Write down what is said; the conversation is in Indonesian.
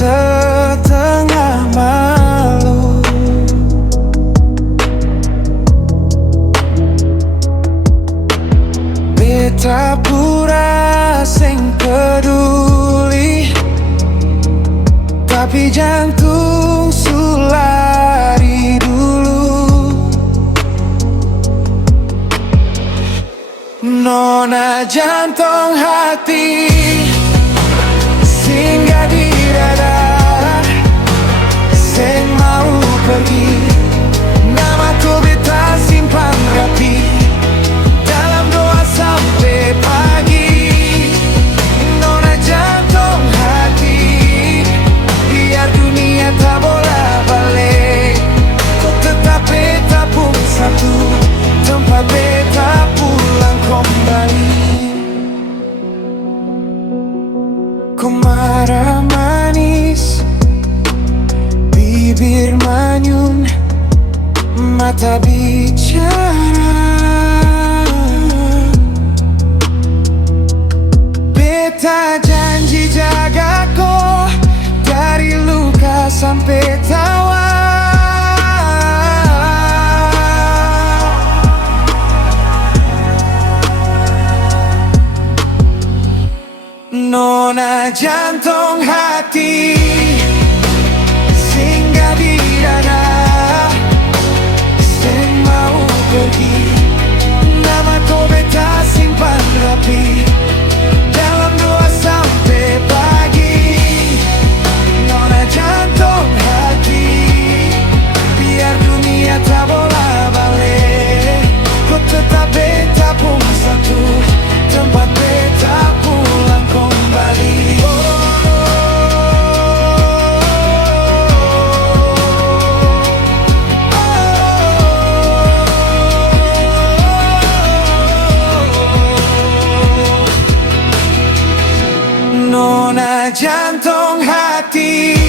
setengah malu. Beta pura sing peduli, tapi jantung sulari dulu. Nona jantung hati singgah di dada, sing mau pergi. Namaku beta simpan rapi dalam doa sampai pagi. Nona jantung hati, biar dunia tak bola balik, kau tetap beta pun satu tempat beta pulang kembali. Kau marah manis, bibir manyun, mata bicara. Beta janji jaga kau dari luka sampai tawa. Nona jantung hati singgah di dada, sing mau pergi. Namaku beta simpan rapi dalam doa sampai pagi. Nona jantung hati, biar dunia tak bola balik, kau tetap beta pun satu tempat beta pulang kembali. Nona jantung hati